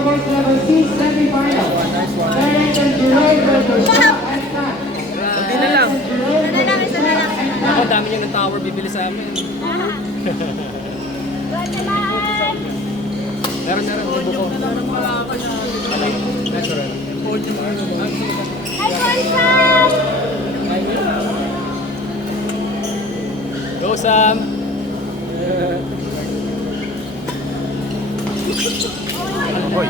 doubles level C semifinal. Terence and Jerome versus Shaq and Pat. Hindi na lang. Isa na lang. Ako, dami niya ng tower bibili sa amin. Meron, buko. Natural. Go, Sam! Ahoy.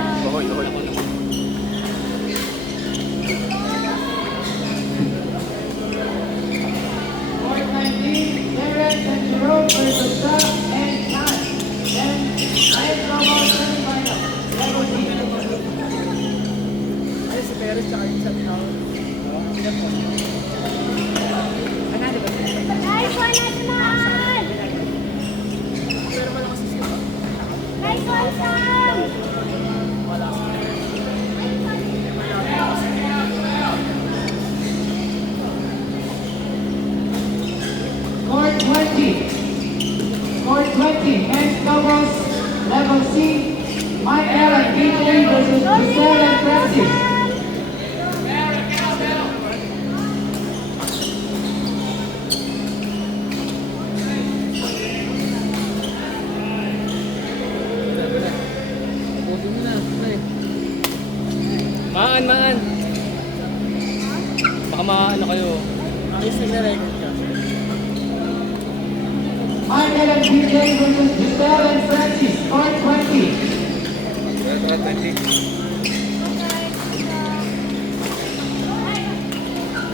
Court 19, Terence and Jerome versus Shaq and Pat. Then, men's doubles semifinal. Level C. Ay, si Perez tsaka yung sa tao. Court 20. Court 20, men's doubles, level C, Michael and DJ versus Giselle and Francis. Maan. Baka maano kayo. Ayos na record ka. Michael and DJ versus Giselle and Francis, Court 20.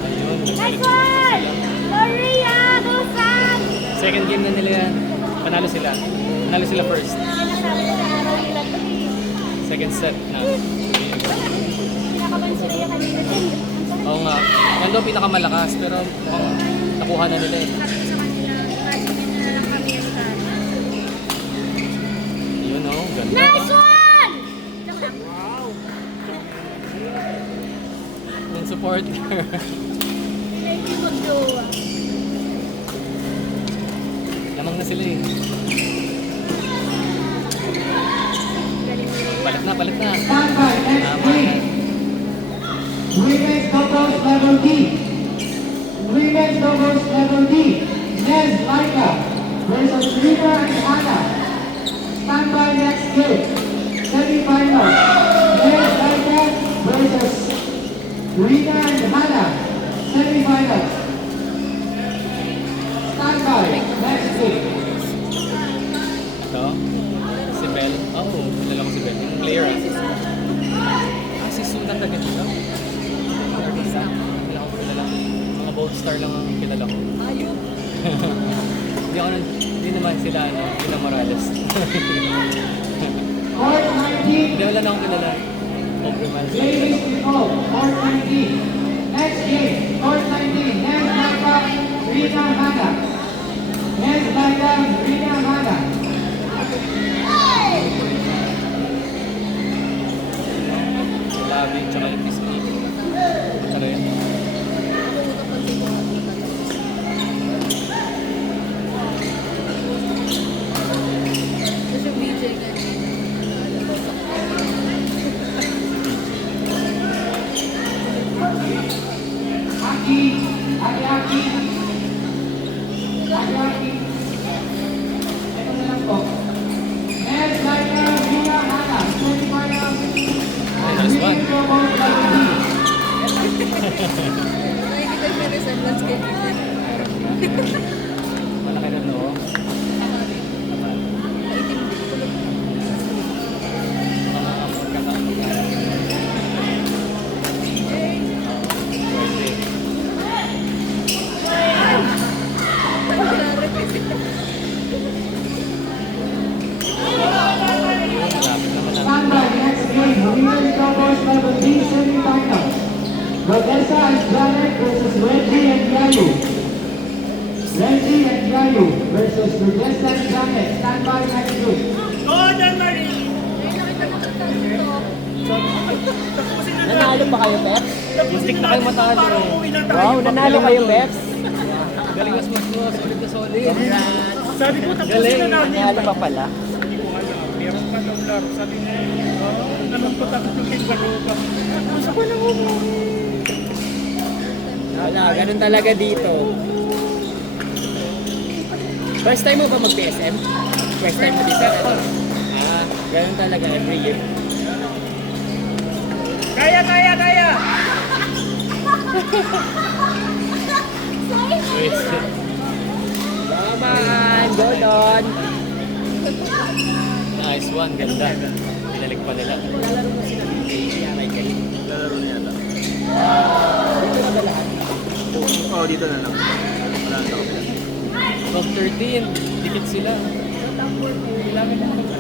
Ayun. Nice one! Maria, go Sam! Second game na nila yan. Panalo sila first. Sinasabi ko sa araw nila to eh. Second set na. Pinakaban si Rhea kanina din. Oo nga. Yan daw pinakamalakas pero mukhang nakuha na nila eh. Sabi ko sa kanila, imagine na lang kami yan ka. Yun o. Ganda. Nice one! Joke lang. Yung supporter. Thank you, mag-jowa. Lamang na sila eh. Palit na. Standby, next Tama na. game. Women's doubles level D. Women's doubles level D. Nez Laika versus Rita and Hannah. Standby, next game. Semifinal. Nez Laika versus Rita and Hannah. Semifinals. Standby, next game. Ito. Si Bell. Oo. Kilala ko si Bell. Yung player ah. Si Suna taga dito. Artista. Kilala ko kilala. Mga bold star lang ang kilala ko. Ayun. Hindi naman sila Pina Morales. Court 19. Hindi wala na akong kilala. Pobre man. Ladies Nicole, Court 19. Next game, Court 19. Nez Laika, Rita Hannah. Nez Laika, Rita Hannah. Si Labi, tsaka yung Disney. Tsaka yun. Aki. Ito na lang po. Nez Laika, Rita Hannah. Semifinals. Nice one. Malaki na no. Standby, next game. Women's doubles level D semifinals. Rodessa and Janet versus Reggie and Yayu. Reggie and Yayu versus Rodessa and Janet. Standby, next game. Nanalo pa kayo, Pep? Stick na kayo matalo. Wow, nanalo kayo, Pep? Galing mas solid na solid. Sabi ko, tapos Galing. na namin. Nanalo pa pala. Hindi ko alam. Meron pa daw laro. Sabi niya, Nalungkot ako yung kinlaro ka. Wala, ganun talaga dito. First time mo ba mag-PSM? First time mo dito? Ganun talaga every year. Kaya! Come on, Gordon! Nice one, ganda. Binalik pa nila. Lalaro mo sila ng Michael. Lalaro niya ata. Dito na ba lahat? Oo, dito na lang. Wala na ako. Top 13, dikit sila. Kailangan mo